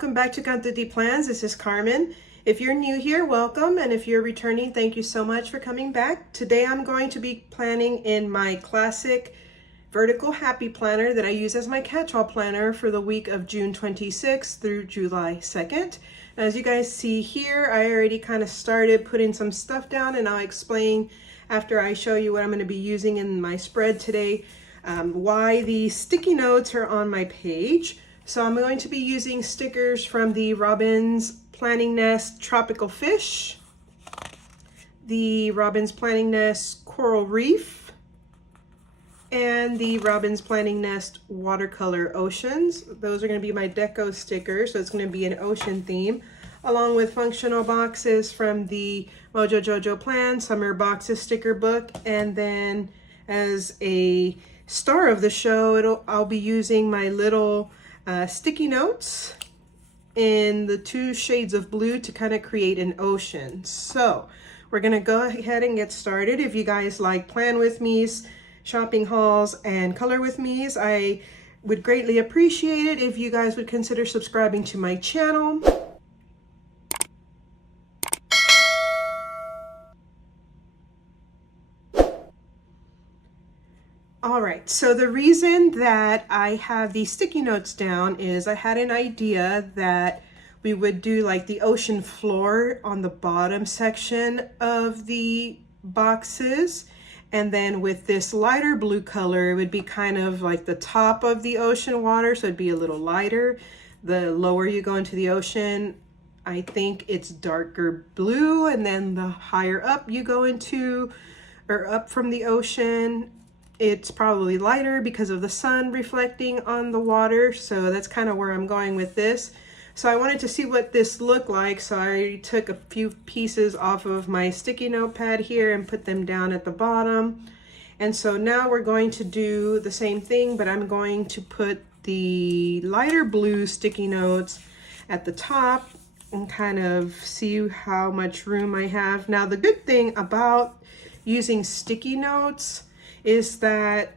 welcome back to Quantity Plans. This is Carmen. If you're new here, welcome, and if you're returning, thank you so much for coming back. Today I'm going to be planning in my classic vertical happy planner that I use as my catch-all planner for the week of June 26th through July 2nd. As you guys see here, I already kind of started putting some stuff down, and I'll explain after I show you what I'm going to be using in my spread today, why the sticky notes are on my page. So I'm going to be using stickers from the Robin's Planning Nest Tropical Fish, the Robin's Planning Nest Coral Reef, and the Robin's Planning Nest Watercolor Oceans. Those are going to be my deco stickers, so it's going to be an ocean theme, along with functional boxes from the Mojo Jojo Plan Summer Boxes sticker book. And then as a star of the show, I'll be using my little sticky notes in the 2 shades of blue to kind of create an ocean. So we're gonna go ahead and get started. If you guys like plan with me's, shopping hauls, and color with me's, I would greatly appreciate it if you guys would consider subscribing to my channel. All right, so the reason that I have these sticky notes down is I had an idea that we would do like the ocean floor on the bottom section of the boxes. And then with this lighter blue color, it would be kind of like the top of the ocean water. So it'd be a little lighter. The lower you go into the ocean, I think it's darker blue. And then the higher up you go into, or up from the ocean, it's probably lighter because of the sun reflecting on the water. So that's kind of where I'm going with this. So I wanted to see what this looked like. So I took a few pieces off of my sticky notepad here and put them down at the bottom. And so now we're going to do the same thing, but I'm going to put the lighter blue sticky notes at the top and kind of see how much room I have. Now, the good thing about using sticky notes is that,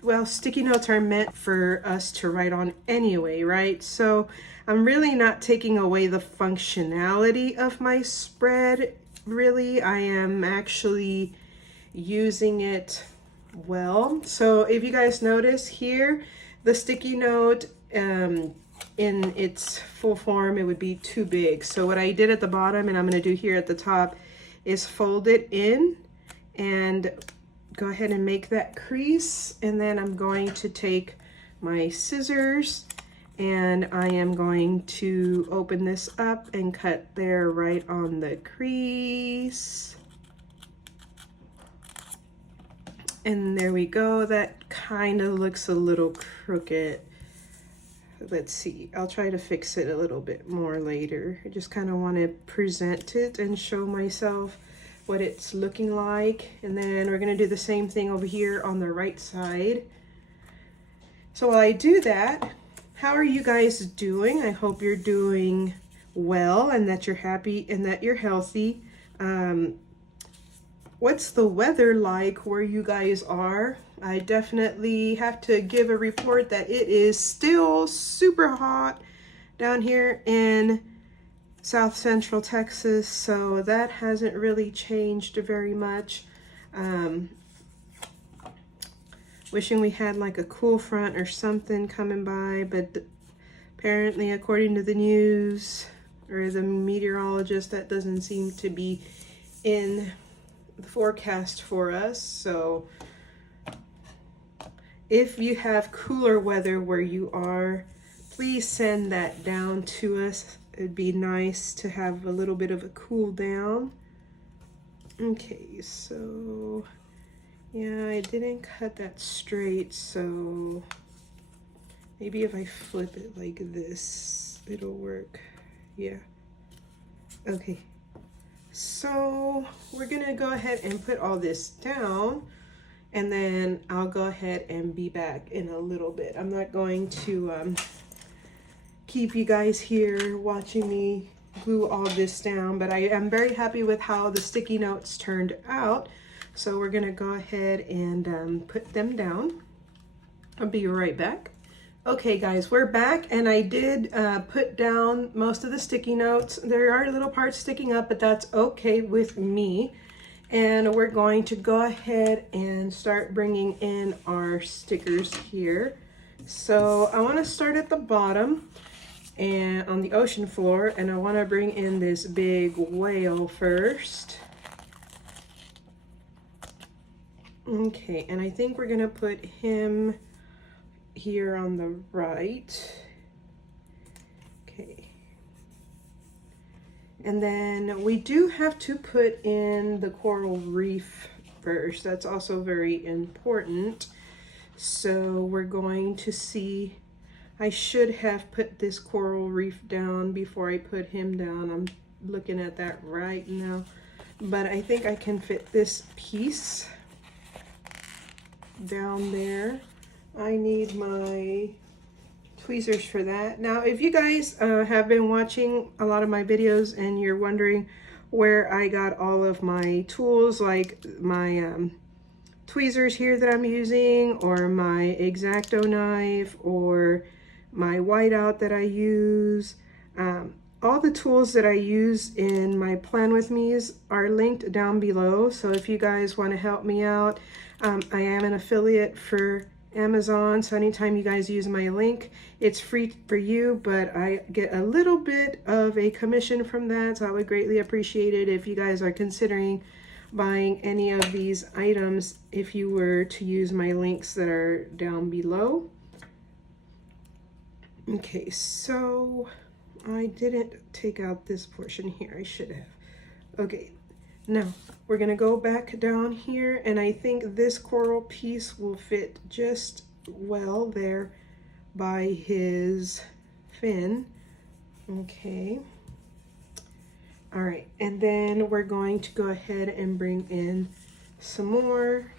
well, sticky notes are meant for us to write on anyway, right? So I'm really not taking away the functionality of my spread, really. I am actually using it well. So if you guys notice here, the sticky note in its full form, it would be too big. So what I did at the bottom, and I'm going to do here at the top, is fold it in and go ahead and make that crease. And then I'm going to take my scissors and I am going to open this up and cut there right on the crease. And there we go. That kind of looks a little crooked. Let's see, I'll try to fix it a little bit more later. I just kind of want to present it and show myself what it's looking like. And then we're going to do the same thing over here on the right side. So while I do that, how are you guys doing? I hope you're doing well and that you're happy and that you're healthy. What's the weather like where you guys are? I definitely have to give a report that it is still super hot down here in South Central Texas, so that hasn't really changed very much. Wishing we had like a cool front or something coming by, but apparently, according to the news or the meteorologist, that doesn't seem to be in the forecast for us. So if you have cooler weather where you are, please send that down to us. It'd be nice to have a little bit of a cool down. Okay, so yeah, I didn't cut that straight, so maybe if I flip it like this, it'll work. Yeah. Okay. So we're gonna go ahead and put all this down, and then I'll go ahead and be back in a little bit. I'm not going to keep you guys here watching me glue all this down, but I am very happy with how the sticky notes turned out. So we're gonna go ahead and put them down. I'll be right back. Okay guys, we're back, and I did put down most of the sticky notes. There are little parts sticking up, but that's okay with me. And we're going to go ahead and start bringing in our stickers here. So I want to start at the bottom and on the ocean floor, and I want to bring in this big whale first. Okay, and I think we're gonna put him here on the right. Okay. And then we do have to put in the coral reef first. That's also very important. So we're going to see, I should have put this coral reef down before I put him down. I'm looking at that right now. But I think I can fit this piece down there. I need my tweezers for that. Now, if you guys have been watching a lot of my videos and you're wondering where I got all of my tools, like my tweezers here that I'm using, or my X-Acto knife, or my whiteout that I use, all the tools that I use in my Plan With Me's are linked down below. So if you guys want to help me out, I am an affiliate for Amazon, so anytime you guys use my link, it's free for you, but I get a little bit of a commission from that, so I would greatly appreciate it if you guys are considering buying any of these items if you were to use my links that are down below. Okay, so I didn't take out this portion here. I should have. Okay, now we're gonna go back down here, and I think this coral piece will fit just well there by his fin. Okay. All right, and then we're going to go ahead and bring in some more.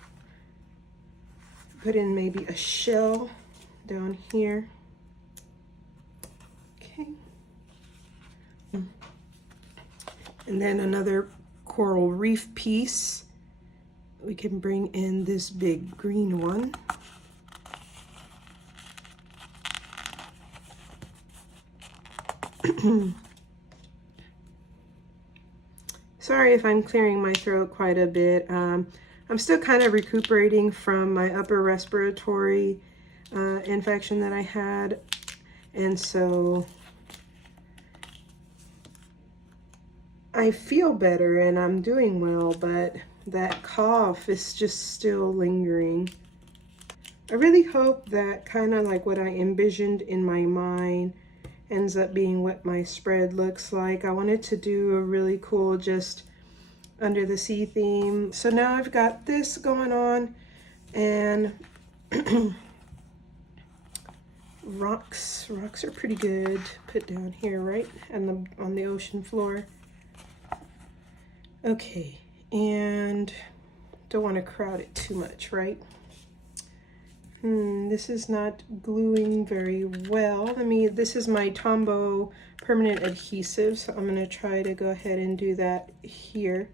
Put in maybe a shell down here. Okay. And then another coral reef piece. We can bring in this big green one. Sorry if I'm clearing my throat quite a bit. I'm still kind of recuperating from my upper respiratory infection that I had, and so I feel better and I'm doing well, but that cough is just still lingering. I really hope that kind of like what I envisioned in my mind ends up being what my spread looks like. I wanted to do a really cool just under the sea theme. So now I've got this going on, and rocks are pretty good to put down here, right? And on the ocean floor. Okay, and don't want to crowd it too much, right? This is not gluing very well. This is my Tombow permanent adhesive, so I'm going to try to go ahead and do that here.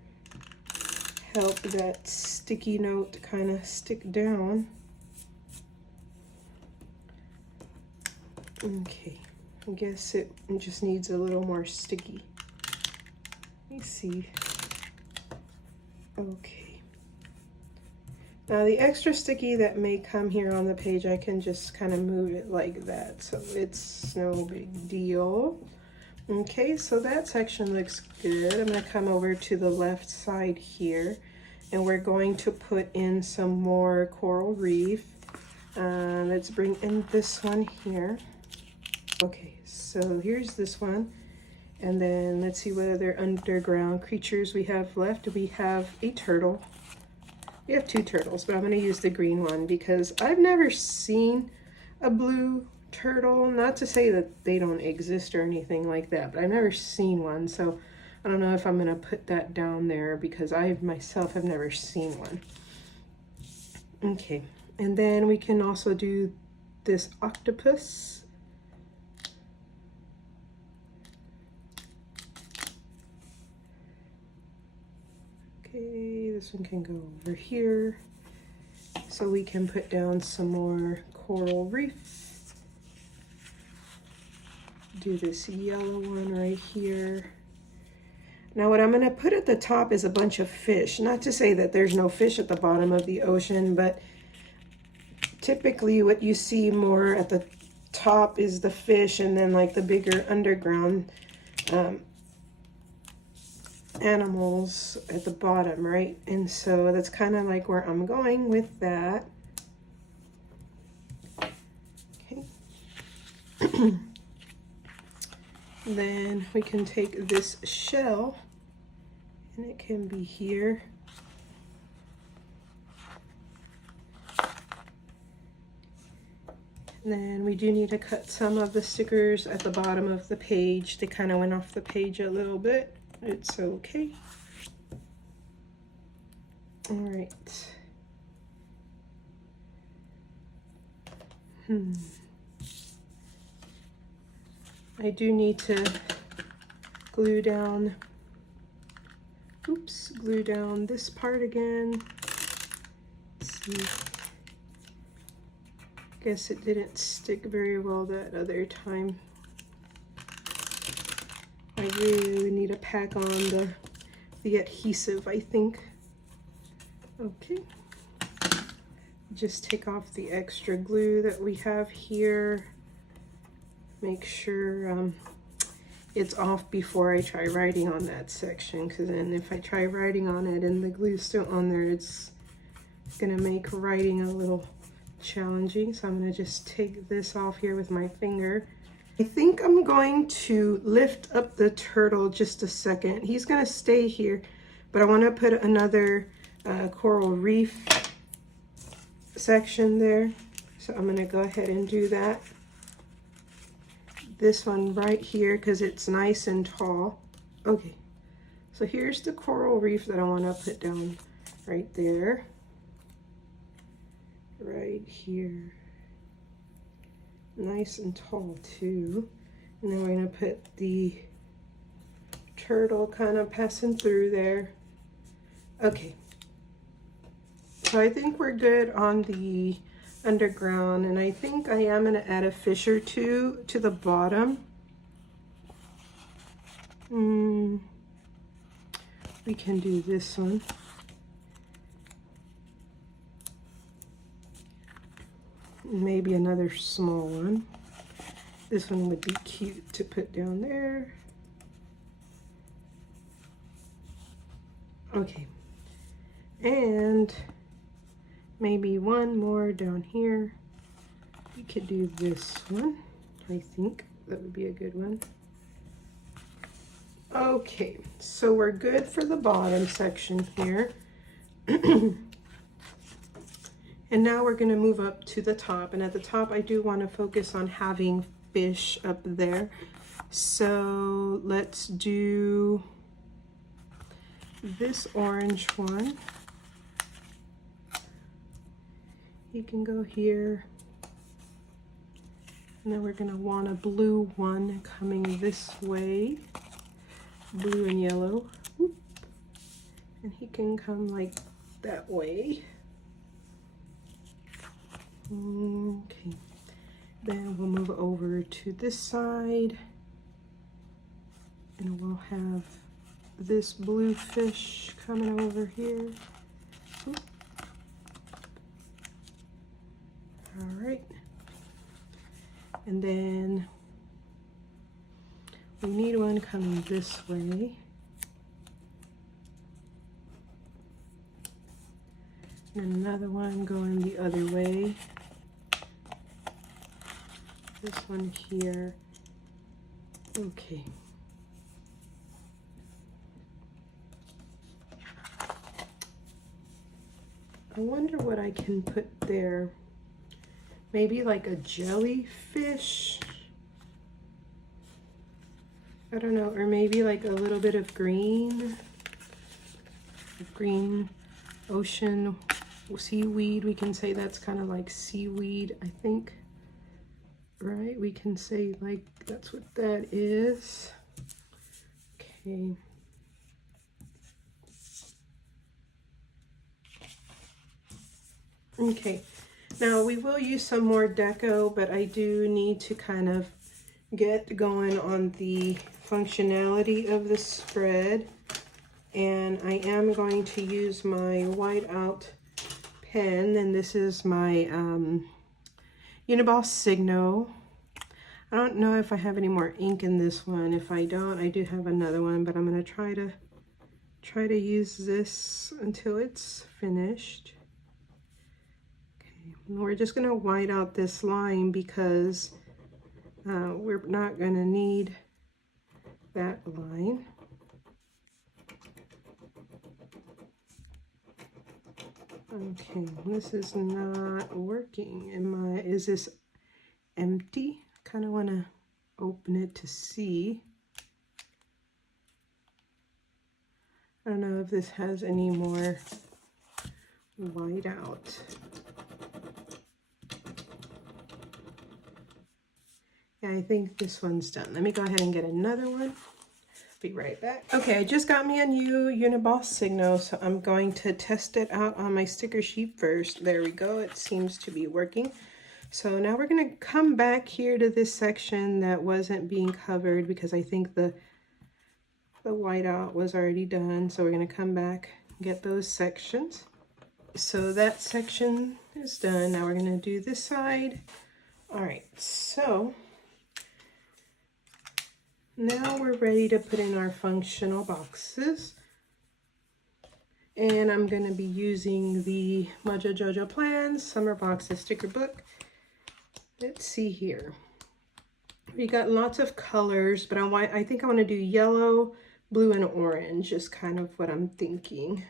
Help that sticky note kind of stick down. Okay, I guess it just needs a little more sticky. Let me see. Okay. Now the extra sticky that may come here on the page, I can just kind of move it like that, so it's no big deal. Okay, so that section looks good. I'm going to come over to the left side here, and we're going to put in some more coral reef. Let's bring in this one here. Okay, so here's this one. And then let's see what other underground creatures we have left. We have a turtle. We have two turtles, but I'm going to use the green one because I've never seen a blue turtle. Not to say that they don't exist or anything like that, but I've never seen one. So I don't know if I'm going to put that down there because I myself have never seen one. Okay, and then we can also do this octopus. Okay, this one can go over here. So we can put down some more coral reef. do this yellow one right here. Now what I'm going to put at the top is a bunch of fish. Not to say that there's no fish at the bottom of the ocean, but typically what you see more at the top is the fish, and then like the bigger underground animals at the bottom, right? And so that's kind of like where I'm going with that. Okay. Then we can take this shell, and it can be here. And then we do need to cut some of the stickers at the bottom of the page. They kind of went off the page a little bit. It's okay. All right. I do need to glue down this part again. Let's see. Guess it didn't stick very well that other time. I really need to pack on the adhesive, I think. Okay. Just take off the extra glue that we have here. Make sure it's off before I try writing on that section, because then if I try writing on it and the glue's still on there, it's gonna make writing a little challenging. So I'm gonna just take this off here with my finger. I think I'm going to lift up the turtle just a second. He's gonna stay here, but I want to put another coral reef section there. So I'm gonna go ahead and do that. This one right here, because it's nice and tall. Okay, so here's the coral reef that I want to put down right there. Right here. Nice and tall too. And then we're going to put the turtle kind of passing through there. Okay. So I think we're good on the underground, and I think I am going to add a fish or two to the bottom. We can do this one. Maybe another small one. This one would be cute to put down there. Okay. And maybe one more down here. We could do this one. I think that would be a good one. Okay, so we're good for the bottom section here. And now we're going to move up to the top. And at the top, I do want to focus on having fish up there. So let's do this orange one. You can go here. And then we're going to want a blue one coming this way. Blue and yellow. Whoop. And he can come like that way. Okay, then we'll move over to this side, and we'll have this blue fish coming over here. Oop. All right, and then we need one coming this way. And another one going the other way. This one here. Okay. I wonder what I can put there. Maybe like a jellyfish. I don't know, or maybe like a little bit of green ocean seaweed. We can say that's kind of like seaweed, I think. Right? We can say like that's what that is. Okay. Okay. Now we will use some more deco, but I do need to kind of get going on the functionality of the spread. And I am going to use my whiteout pen, and this is my Uniball Signo. I don't know if I have any more ink in this one. If I don't, I do have another one, but I'm going to try to use this until it's finished. Okay, we're just going to white out this line because we're not going to need that line. Okay, this is not working. Is this empty? Kind of want to open it to see. I don't know if this has any more white out. Yeah, I think this one's done. Let me go ahead and get another one. Be right back. Okay, I just got me a new Uniball Signo, so I'm going to test it out on my sticker sheet first. There we go. It seems to be working. So now we're going to come back here to this section that wasn't being covered because I think the whiteout was already done. So we're going to come back and get those sections. So that section is done. Now we're going to do this side. All right, so now we're ready to put in our functional boxes. And I'm going to be using the Mojo Jojo Plans Summer Boxes sticker book. Let's see here. We got lots of colors, but I think I want to do yellow, blue, and orange is kind of what I'm thinking.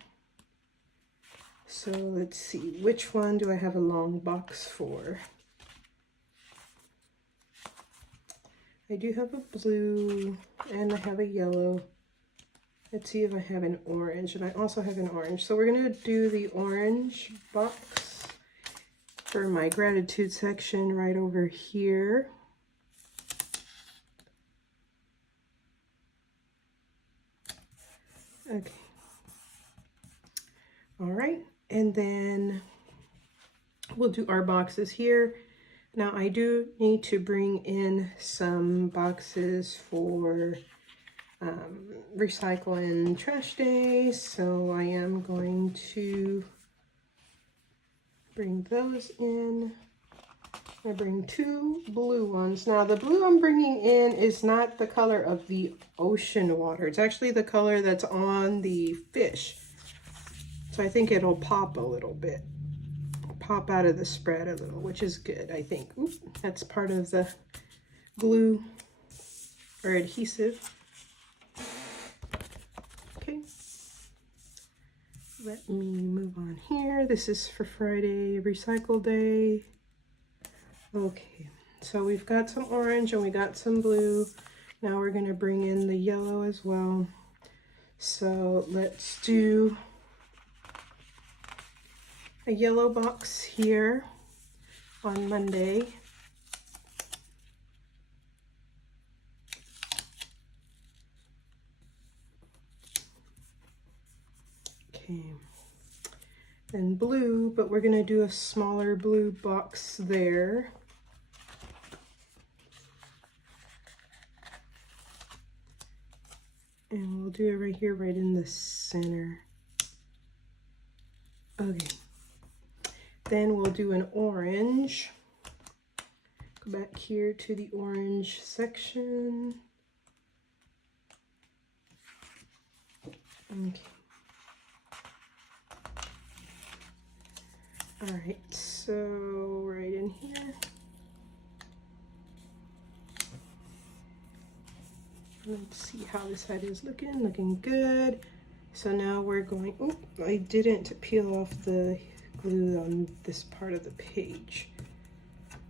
So let's see, which one do I have a long box for? I do have a blue and I have a yellow. Let's see if I have an orange, and I also have an orange. So we're going to do the orange box for my gratitude section right over here. Okay. All right, and then we'll do our boxes here. Now I do need to bring in some boxes for recycle and trash days, so I am going to bring those in. I bring 2 blue ones. Now the blue I'm bringing in is not the color of the ocean water. It's actually the color that's on the fish. So I think it'll pop a little bit. Pop out of the spread a little, which is good, I think. Oops, that's part of the glue or adhesive. Okay. Let me move on here. This is for Friday Recycle Day. Okay, so we've got some orange and we got some blue. Now we're going to bring in the yellow as well. So let's do a yellow box here on Monday. Okay, and blue, but we're going to do a smaller blue box there. And we'll do it right here, right in the center. Okay. Then we'll do an orange. Go back here to the orange section. Okay. All right, so right in here. Let's see how this side is looking good. So now we're going, oh, I didn't peel off the glue on this part of the page.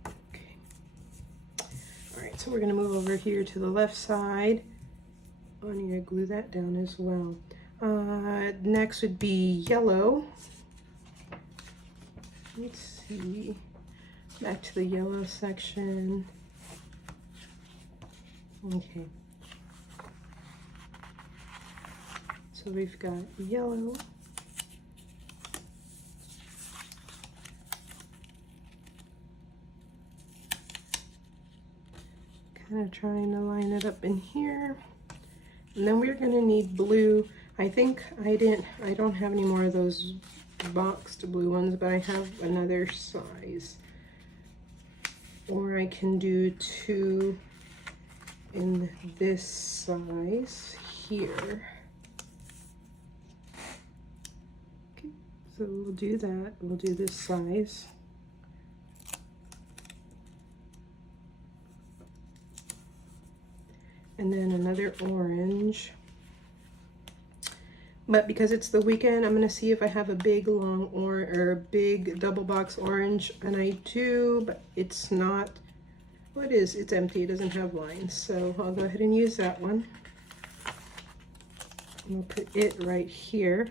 Okay. All right, so we're gonna move over here to the left side. I need to glue that down as well. Next would be yellow. Let's see, back to the yellow section. Okay. So we've got yellow. kind of trying to line it up in here. And then we're gonna need blue. I think I don't have any more of those boxed blue ones, but I have another size. Or I can do 2 in this size here. Okay, so we'll do that. We'll do this size. And then another orange. But because it's the weekend, I'm gonna see if I have a big long orange or a big double box orange, and I do, but it's not, what is, it's empty, it doesn't have lines. So I'll go ahead and use that one. We'll put it right here.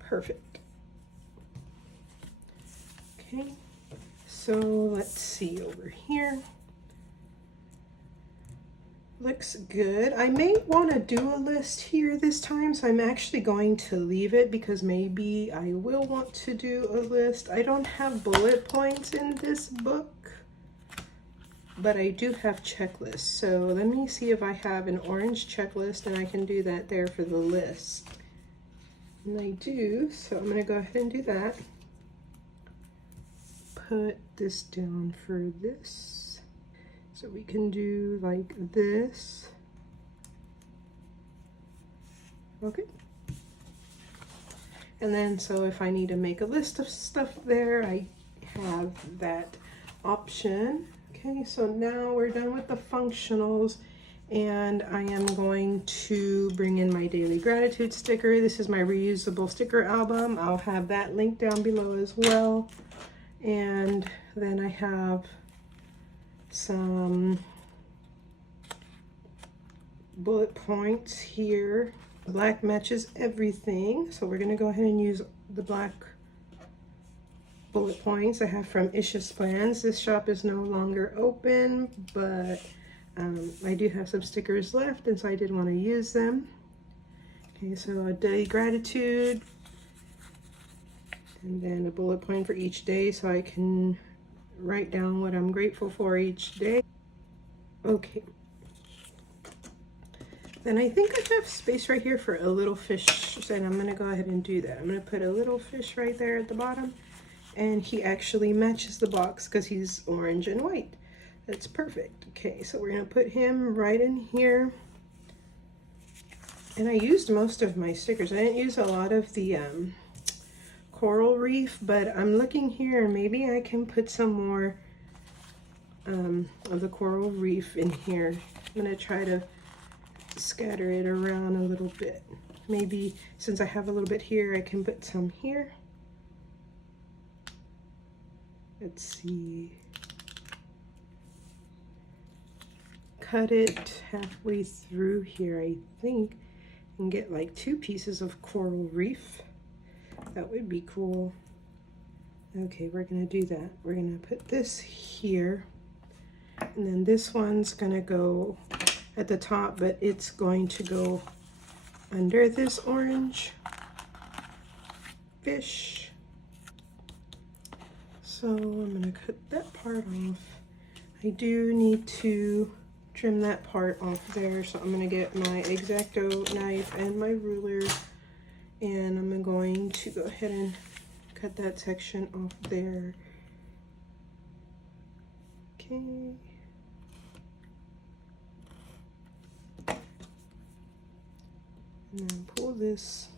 Perfect. Okay, so let's see over here. Looks good. I may want to do a list here this time, so I'm actually going to leave it because maybe I will want to do a list. I don't have bullet points in this book, but I do have checklists. So let me see if I have an orange checklist, and I can do that there for the list. And I do, so I'm going to go ahead and do that. Put this down for this. So we can do like this. Okay. And then, so if I need to make a list of stuff there, I have that option. Okay, so now we're done with the functionals, and I am going to bring in my daily gratitude sticker. This is my reusable sticker album. I'll have that linked down below as well. And then I have some bullet points here. Black matches everything, so we're gonna go ahead and use the black bullet points I have from Isha's Plans. This shop is no longer open, but I do have some stickers left, and so I did want to use them. Okay, so a daily gratitude, and then a bullet point for each day, so I can write down what I'm grateful for each day. Okay. Then I think I have space right here for a little fish, and I'm gonna go ahead and do that. I'm gonna put a little fish right there at the bottom, and he actually matches the box because he's orange and white. That's perfect. Okay, so we're gonna put him right in here. And I used most of my stickers. I didn't use a lot of the coral reef, but I'm looking here, maybe I can put some more of the coral reef in here. I'm gonna try to scatter it around a little bit. Maybe since I have a little bit here, I can put some here. Let's see. Cut it halfway through here, I think, and get like 2 pieces of coral reef. That would be cool. Okay, we're gonna do that. We're gonna put this here, and then this one's gonna go at the top, but it's going to go under this orange fish. So I'm gonna cut that part off. I do need to trim that part off there, so I'm gonna get my X-Acto knife and my ruler, and I'm going to go ahead and cut that section off there. Okay. And then pull this.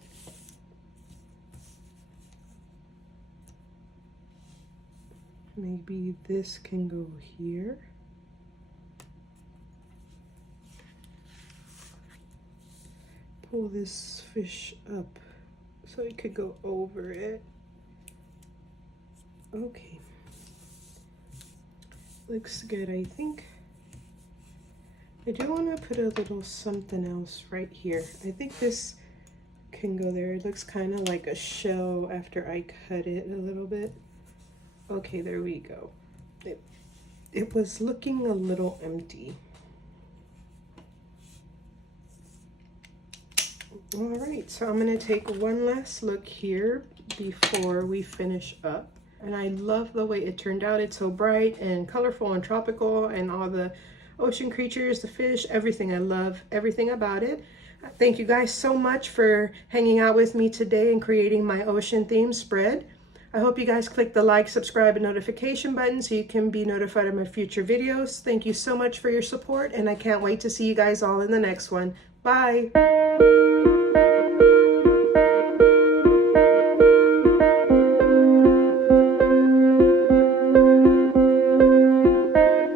Maybe this can go here. Pull this fish up so it could go over it. Okay. Looks good, I think. I do want to put a little something else right here. I think this can go there. It looks kind of like a shell after I cut it a little bit. Okay, there we go. It was looking a little empty. All right, so I'm gonna take one last look here before we finish up. And I love the way it turned out. It's so bright and colorful and tropical, and all the ocean creatures, the fish, everything. I love everything about it. Thank you guys so much for hanging out with me today and creating my ocean theme spread. I hope you guys click the like, subscribe, and notification button so you can be notified of my future videos. Thank you so much for your support, and I can't wait to see you guys all in the next one. Bye!